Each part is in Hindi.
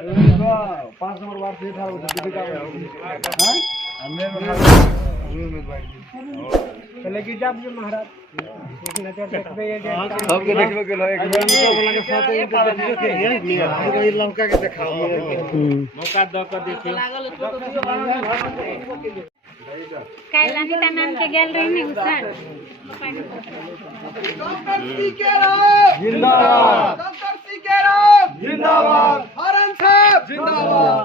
5 नंबर वार्ड से था हां चले कि जाब जो महाराज नजर देखबे ये सबके देखबे के एक वाला के साथ ये लौका के दिखाओ मौका द के देखियो कैलानी का नाम के गेल रही नहीं हुसैन डॉक्टर सीके राव जिंदाबाद डॉक्टर सीके राव जिंदाबाद हरन साहब जिंदाबाद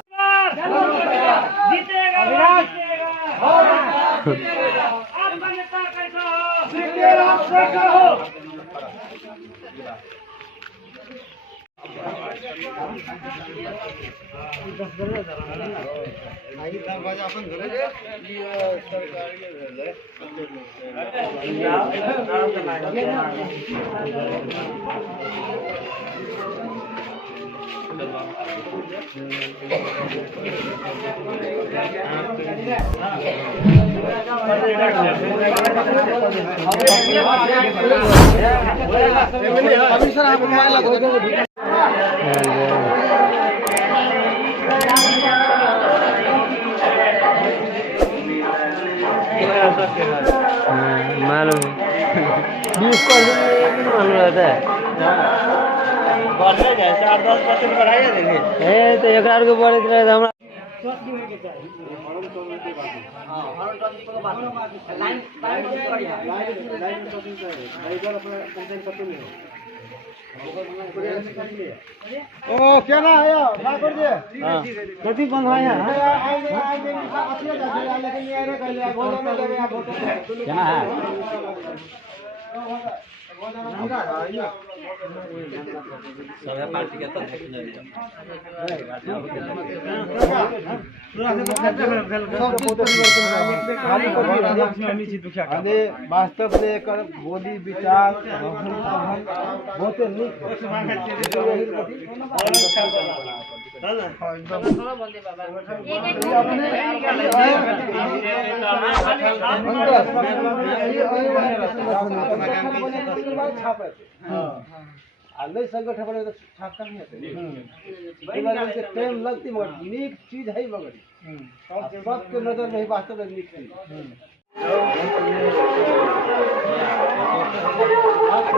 जीतेगा जीतेगा आपका नेता कैसा हो सीके राव कैसा हो आई दरवाजा अपन घरे जे सरकारी भेले अभी सर आप मोबाइल लगा दो मालूम 20 मालूम रहता है बढ़े जाए 4-10% बढ़ाइए देंगे तो एक को बढ़े के रहता हमरा ओ क्या ना आया ठाकुर जी हां कथि बंद है यहां लेकिन ये रे कर लिया बोलो में देवे आप क्या है सब पार्टी के तो वास्तव में एकर बोली विचार बहुत नीक नहीं संगठन बने तो छापता नहीं है टाइम लगती मगर नीक चीज है मगर सबके नजर में वास्तव में नीक चीज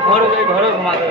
घर घुमा दे